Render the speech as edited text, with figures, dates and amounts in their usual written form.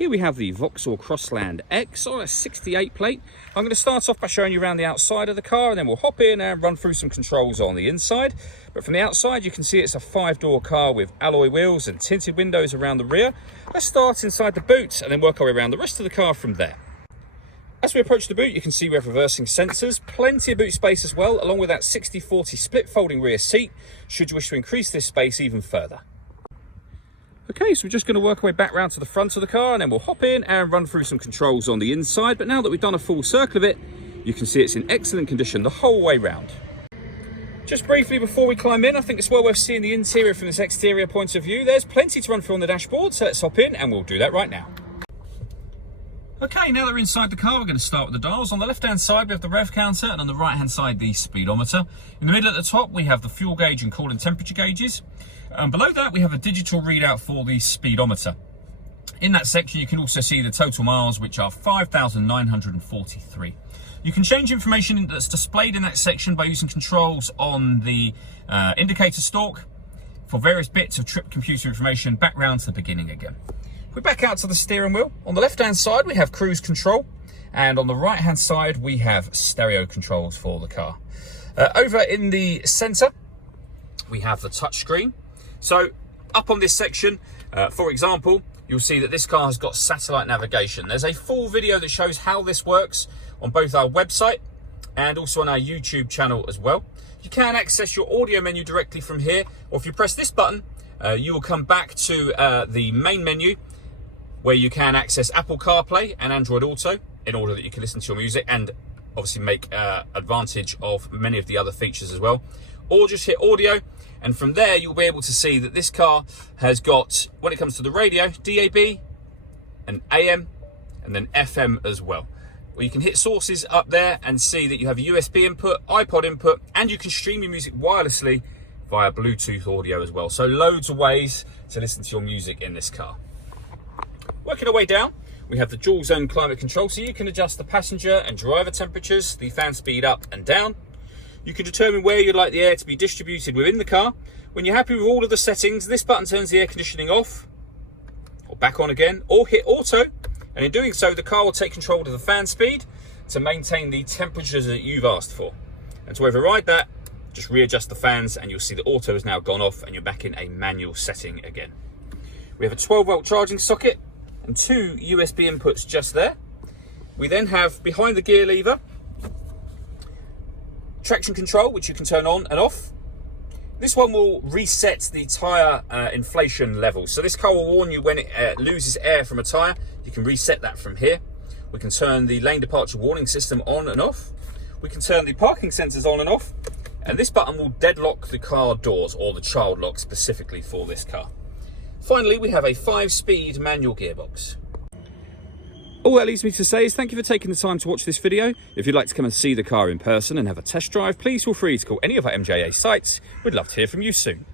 Here we have the Vauxhall Crossland X on a 68 plate. I'm going to start off by showing you around the outside of the car, and then we'll hop in and run through some controls on the inside. But from the outside, you can see it's a 5-door car with alloy wheels and tinted windows around the rear. Let's start inside the boot and then work our way around the rest of the car from there. As we approach the boot, you can see we have reversing sensors, plenty of boot space as well, along with that 60/40 split folding rear seat, should you wish to increase this space even further. Okay, so we're just going to work our way back round to the front of the car, and then we'll hop in and run through some controls on the inside. But now that we've done a full circle of it, you can see it's in excellent condition the whole way round. Just briefly before we climb in, I think it's well worth seeing the interior from this exterior point of view. There's plenty to run through on the dashboard, so let's hop in and we'll do that right now. Okay, now that we're inside the car, we're going to start with the dials. On the left-hand side, we have the rev counter, and on the right-hand side, the speedometer. In the middle at the top, we have the fuel gauge and coolant temperature gauges. And below that, we have a digital readout for the speedometer. In that section, you can also see the total miles, which are 5,943. You can change information that's displayed in that section by using controls on the indicator stalk for various bits of trip computer information back round to the beginning again. If we back out to the steering wheel, on the left-hand side, we have cruise control, and on the right-hand side, we have stereo controls for the car. Over in the center, we have the touchscreen. So up on this section, for example, you'll see that this car has got satellite navigation. There's a full video that shows how this works on both our website and also on our YouTube channel as well. You can access your audio menu directly from here, or if you press this button, you will come back to the main menu where you can access Apple CarPlay and Android Auto in order that you can listen to your music and obviously make advantage of many of the other features as well. Or just hit audio, and from there you'll be able to see that this car has got, when it comes to the radio, DAB and AM and then FM as well. Well, you can hit sources up there and see that you have a USB input, iPod input, and you can stream your music wirelessly via Bluetooth audio as well. So loads of ways to listen to your music in this car. Working our way down, we have the dual zone climate control, so you can adjust the passenger and driver temperatures, the fan speed up and down. You can determine where you'd like the air to be distributed within the car. When you're happy with all of the settings, this button turns the air conditioning off, or back on again, or hit auto, and in doing so, the car will take control of the fan speed to maintain the temperatures that you've asked for. And to override that, just readjust the fans, and you'll see that auto has now gone off, and you're back in a manual setting again. We have a 12-volt charging socket and 2 USB inputs just there. We then have, behind the gear lever, traction control, which you can turn on and off. This one will reset the tyre inflation level. So this car will warn you when it loses air from a tyre. You can reset that from here. We can turn the lane departure warning system on and off. We can turn the parking sensors on and off. And this button will deadlock the car doors, or the child lock specifically for this car. Finally, we have a 5-speed manual gearbox. All that leaves me to say is thank you for taking the time to watch this video. If you'd like to come and see the car in person and have a test drive, please feel free to call any of our MJA sites. We'd love to hear from you soon.